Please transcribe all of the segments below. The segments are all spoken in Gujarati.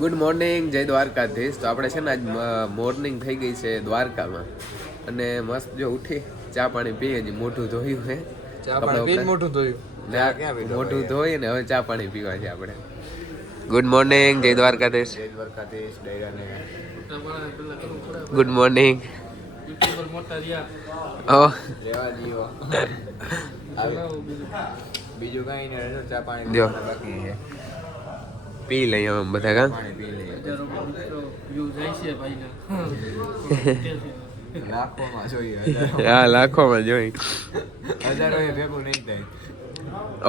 ગુડ મોર્નિંગ, જય દ્વારકાધીશ. તો આપણે છે ને આજ મોર્નિંગ થઈ ગઈ છે દ્વારકામાં અને મસ્ત જો ઉઠી ચા પાણી પીએ, હજી મોઢું ધોયું હે, મોટું ધોયું મોઢું ધોઈ ને હવે ચા પાણી પીવા છે આપણે. ગુડ મોર્નિંગ, જય દ્વારકાધીશ. જય દ્વારકાધીશ ડાયરાને ગુડ મોર્નિંગ. ઓહ રેવા જીવો બીજું કઈ નહીં, ચા પાણી જો. બાકી છે. પી લઈએ અમે બધા કાં. પાણી પી લઈએ. લાખોમાં જોઈએ, હા, લાખોમાં જોઈ હજારો એ ભેગું નહીં થાય.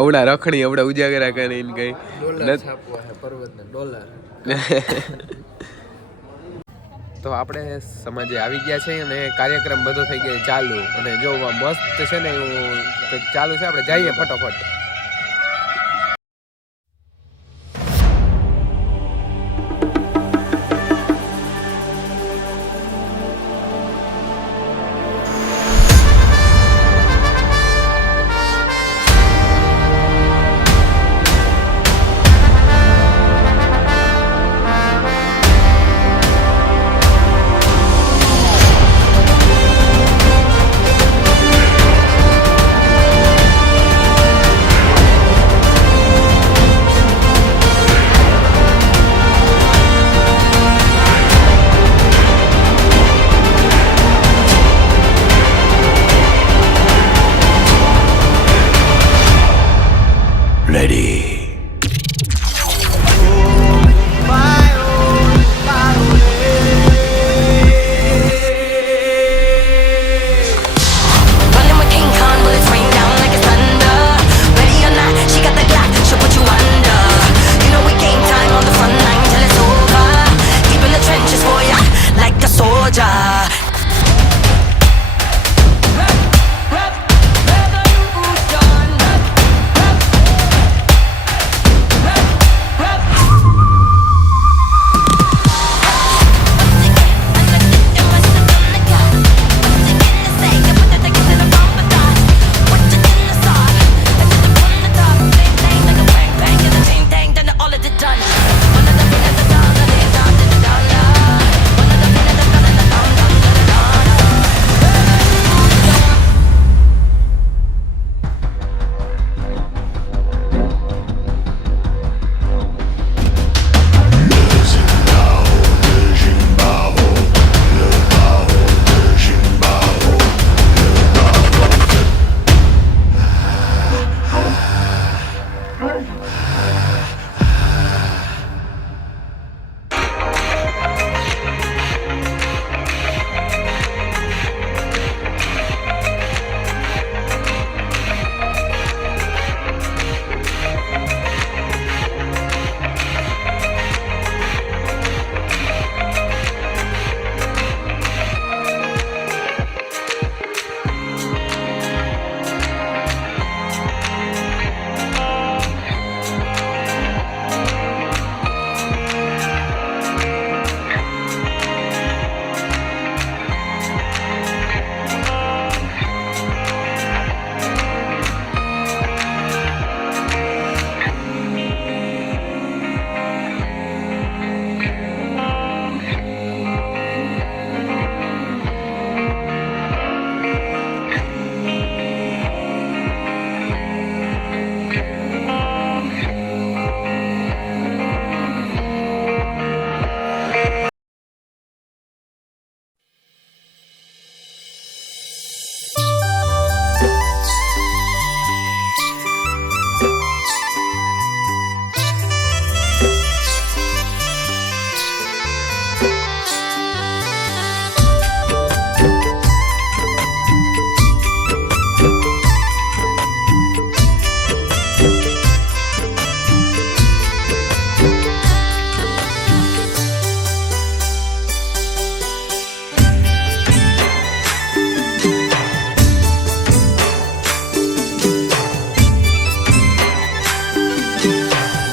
અવડા રખણી અવડા ઉજાગરા કરીને કઈ ડોલર છાપવા છે, પર્વતને ડોલર. તો આપણે સમાજે આવી ગયા છે અને કાર્યક્રમ બધો થઈ ગયો ચાલુ, અને જો મસ્ત છે ને એવું કંઈક ચાલુ છે. આપણે જઈએ ફટોફટ.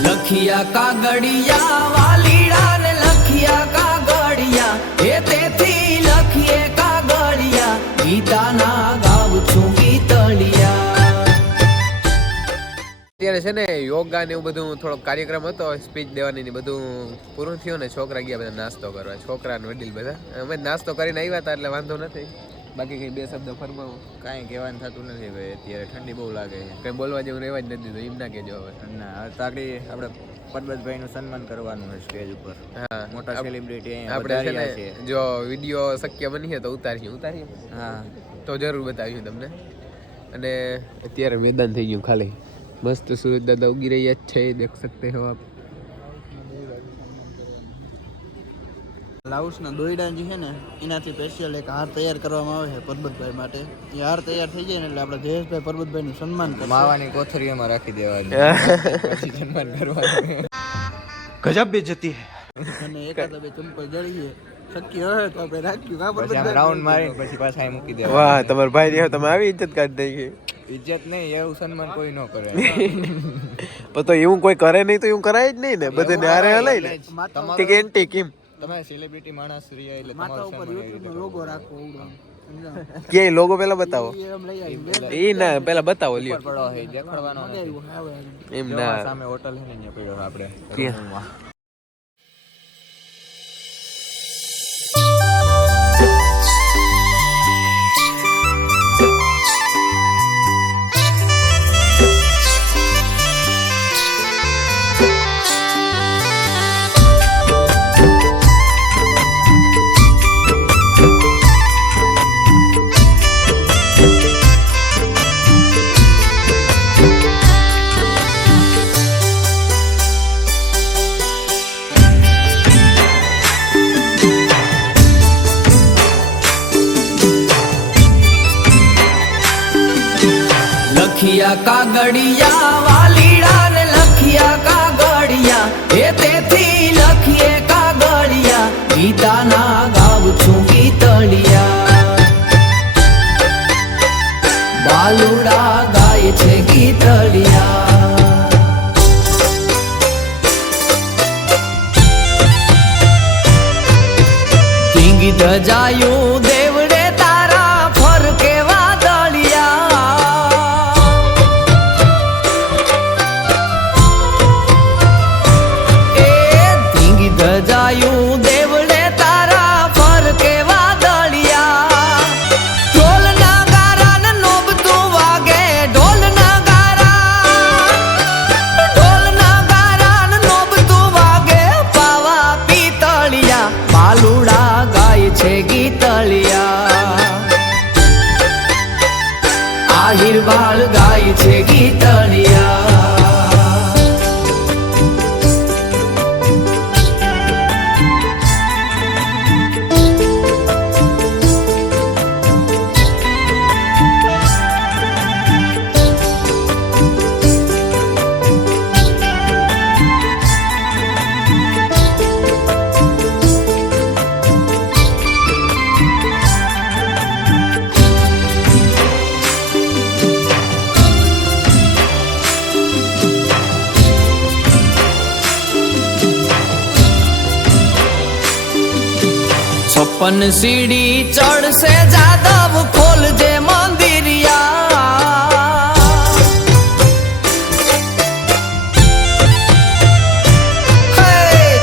લખિયા કાગળિયા વાલીડા ને લખિયા કાગળિયા એ તેથી લખીએ કાગળિયા ગીતાના ગાઉં છું ગીતળિયા. અત્યારે છે ને યોગા ને એવું બધું થોડોક કાર્યક્રમ હતો, સ્પીચ દેવાની ને બધું પૂરું થયું ને છોકરા ગયા બધા નાસ્તો કરવા, છોકરા ને વડીલ બધા. અમે નાસ્તો કરીને આવ્યા હતા એટલે વાંધો નથી. બાકી કઈ બે શબ્દ ફરમાવો. કાંઈ કહેવાનું થતું નથી ભાઈ, અત્યારે ઠંડી બહુ લાગે છે. કઈ બોલવા જેવું રહેવા જ નથી દીધું, એમ ના કહેજો હવે. ના હવે તાકડી આપણે પરબતભાઈનું સન્માન કરવાનું છે સ્ટેજ ઉપર. હા, મોટા સેલિબ્રિટી આપણે છે ને છે. જો વિડીયો શક્ય બનીએ તો ઉતારીએ હા તો જરૂર બતાવીશું તમને. અને અત્યારે મેદાન થઈ ગયું ખાલી, મસ્ત સુરજ દાદા ઉગી રહ્યા છે, દેખ સકતે હો આપ. લાઉસના દોયડા જે છે ને એનાથી સ્પેશિયલ એક હાર તૈયાર કરવામાં આવે છે પરબતભાઈ માટે. એ હાર તૈયાર થઈ જાય ને એટલે આપણે જયેશભાઈ પરબતભાઈનું સન્માન કરશું. માવાની કોથળીઓમાં રાખી દેવાની પછી સન્માન કરવાનું. गजब बेइज्जती है. અને એકાદ બે ચંપલ જડીએ શક્ય હોય તો આપણે રાખ્યું કા પછી આમ પરબતભાઈ રાઉન્ડ મારીને પછી પાછા અહીં મૂકી દેવા. વાહ, તમારા ભાઈ રહ્યો, તમે આવી ઇજ્જત કાઢી દઈ. ઇજ્જત નહીં, એવું સન્માન કોઈ ન કરે. પણ તો એવું કોઈ કરે નહીં તો એવું કરાય જ નહીં ને, બધે નારે હલાય ને. માથા કે એન્ટી કેમ તમે સેલિબ્રિટી માણસ રહ્યા એટલે માથા તમારું ઉપર સન્માન યુટ્યુબ નો લોગો રાખવો ઉડો. કે લોગો પેલા બતાવો. એ એમ લઈ આવી એ ના પેલા બતાવો લ્યો. ઉપર પડો છે દેખાડવાનો નથી. આવે એમ જો ના આ સામે હોટલ છે ને અહીંયા પડ્યો આપણે ક્યાં? રૂમમાં. લખિયા કાગળિયા વાલીડા ને લખિયા કાગળિયા એ તેથી લખીએ કાગળિયા ગીતાના ગાવ છું ગીતળિયા બાલુડા ગાય છે ગીતળિયા ધીંગી ધજાયું દેવડે તારા ફરકે વાદળિયા જાયું દેવડે તારા ફર કે વાદળિયા ઢોલ ના ગારા ને નોબતું વાગે ઢોલ ના ગારા ને નોબતું વાગે પાવા પિતળિયા બાલુડા ગાય છે ગીતળિયા આહિર બાળ ગાય છે ગીતળિયા छप्पन सीढ़ी चढ़ से जादव खोल जे मंदिरिया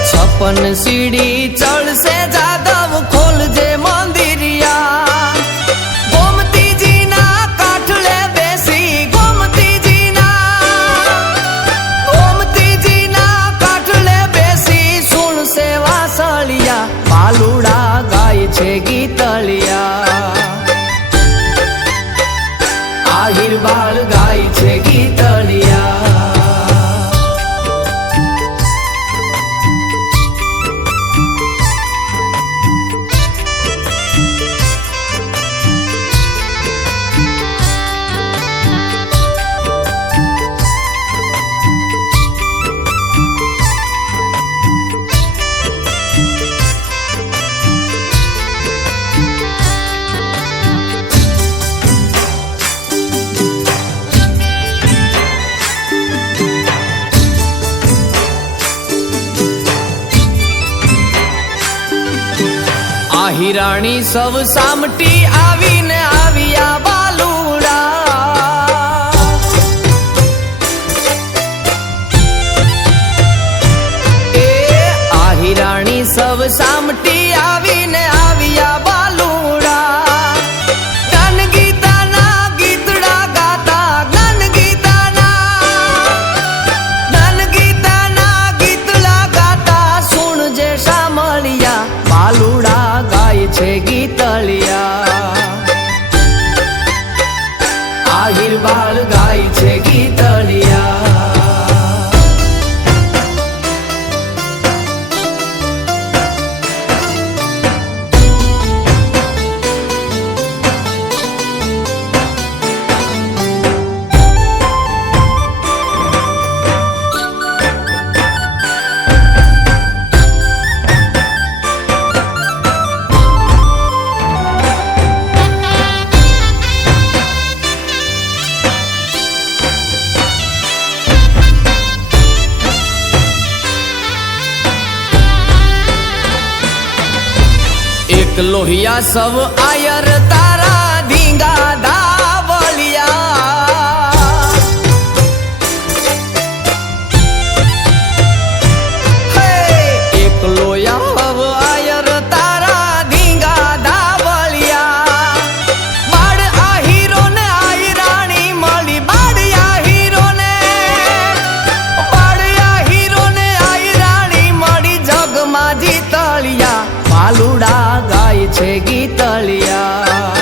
छप्पन सीढ़ी चढ़ से जादव खोल जे मंदिरिया गोमती जी ना काठले बेसी गोमती जी ना काठले बेसी सुन से वासलिया बालुड़ा गाय છે ગીતળિયા આહિર બાળ ગાય છે ગીતળિયા આહિરાણી સૌ સામટી આવીને આવ્યા બાલુડા સૌ સામટી આવીને આવ્યા બાલુડા જ્ઞાન ગીતાના ગીતડા ગાતા જ્ઞાન ગીતાના ગીતડા ગાતા સુણજે સામળિયા બાલુડા ગાય છે ગીતળિયા આહિર બાળ ગાય છે ગીતળિયા એક લોહિયા સવ આયર તારા ધીંગા ધાવલિયા એક લોહિયા સવ આયર તારા ધીંગા ધાવલિયા બાળ આહીરો ને આયરાણી મળી બાળ આહીરો ને આયરાણી મળી જગમાં જીતળિયા બાલુડા ગાય છે ગીતળિયા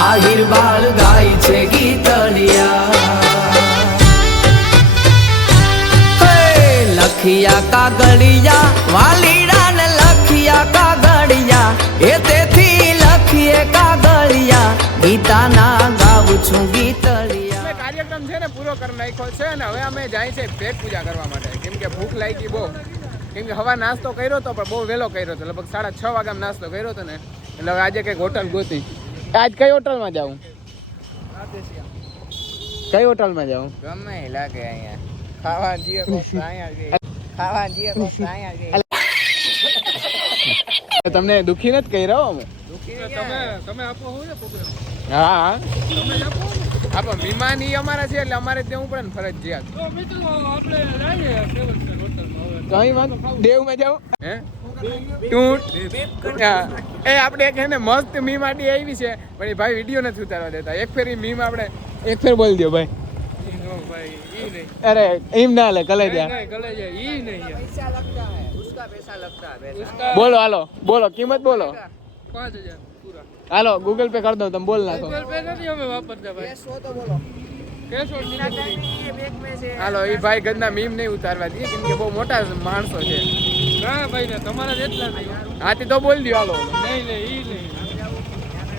આહિર બાળ ગાય છે ગીતળિયા લખિયા કાગળિયા વાલીડા ને લખિયા કાગળિયા એ તેથી લખીએ કાગળિયા ગીતાના ગાવું છું ગીતળિયા કાર્યક્રમ છે ને પૂરો કરી નાખ્યો છે અને હવે અમે જાય છે પેટ પૂજા કરવા માટે કેમ કે ભૂખ લાગી બહુ કેમ કે હવા નાસ્તો કર્યો હતો પણ બહુ વહેલો કર્યો હતો લગભગ 6:30 વાગ્યામાં નાસ્તો કર્યો હતો ને એટલે હવે આજે કંઈક હોટલ ગોતી આજ કઈ હોટલમાં જાઉં કઈ હોટલમાં જાઉં ગમે લાગે અહીંયા ખાવા જઈએ તમને દુખી નથી કહી રહ્યો અમે હા આપો મહેમાન ઈ અમારા છે એટલે અમારે દેવું પડે ને ફરજિયાત કઈ વાત દેવમાં જાવ હે તું એ આપણે એક હે ને મસ્ત મીમ આડી આવી છે પણ એ ભાઈ વિડીયો નથી ઉતારવા દેતા એક ફેર ઈ મીમ આપણે એક ફેર બોલ દો ભાઈ અરે એમ ના લે કલે જા બોલો હાલો બોલો કિંમત બોલો 5000 હાલો ગૂગલ પે કરી દઉં તમે બોલ નાખો હાલો એ ભાઈ ગંદા મીમ નહીં ઉતારવા દઈએ કેમ કે બહુ મોટા માણસો છે હાથી તો બોલ દો હાલો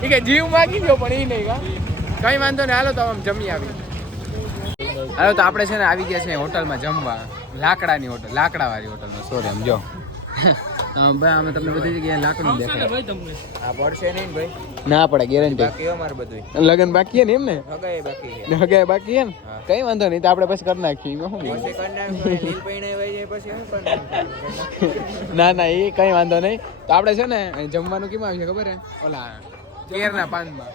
એ કે જીવ માગી દો પણ એ નહીં કા કઈ વાંધો નહીં હાલો તો આમ જમી આવી હાલો તો આપણે છે ને આવી ગયા છે હોટલમાં જમવા લાકડાની હોટલ લાકડાવાળી હોટલમાં સોરી આમ જો ભાઈ અમે તમને બધી જગ્યાએ લાકડું દેખાય આ પડશે નહીં ભાઈ ના પડે ગેરંટી બાકી અમારે બધું લગન બાકી ને એમ ને હગાઈ બાકી છે હગાઈ બાકી એમ કઈ વાંધો નહીં તો આપણે પછી કરી નાખીએ એમાં શું પછી કન્યા લીલ પૈણે વઈ જાય પછી શું કરવાનું ના ના એ કઈ વાંધો નહીં તો આપણે છે ને જમવાનું કેમ આવશે ખબર હે ઓલા કેરના પાનમાં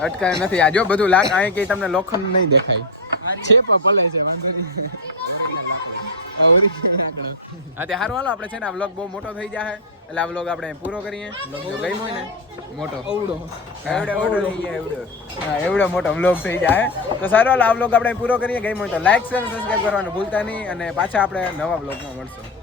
અટકાય નથી આ જો બધું લાગ અહીં કઈ તમને લોખંડ નહીં દેખાય છે પણ ભલે છે વાંધો નહીં હા તે સારું હાલો આપણે છે ને આ વ્લોગ બહુ મોટો થઈ જાય એટલે આ વ્લોગ આપણે પૂરો કરીએ ગઈ હોય ને મોટો એવડો મોટો વ્લોગ થઈ જાય તો સારું હાલો આ વ્લોગ આપણે પૂરો કરીએ ગઈ હોય તો લાઈક શેર સબસ્ક્રાઈબ કરવાનું ભૂલતા નહીં અને પાછા આપણે નવા વ્લોગમાં મળશું.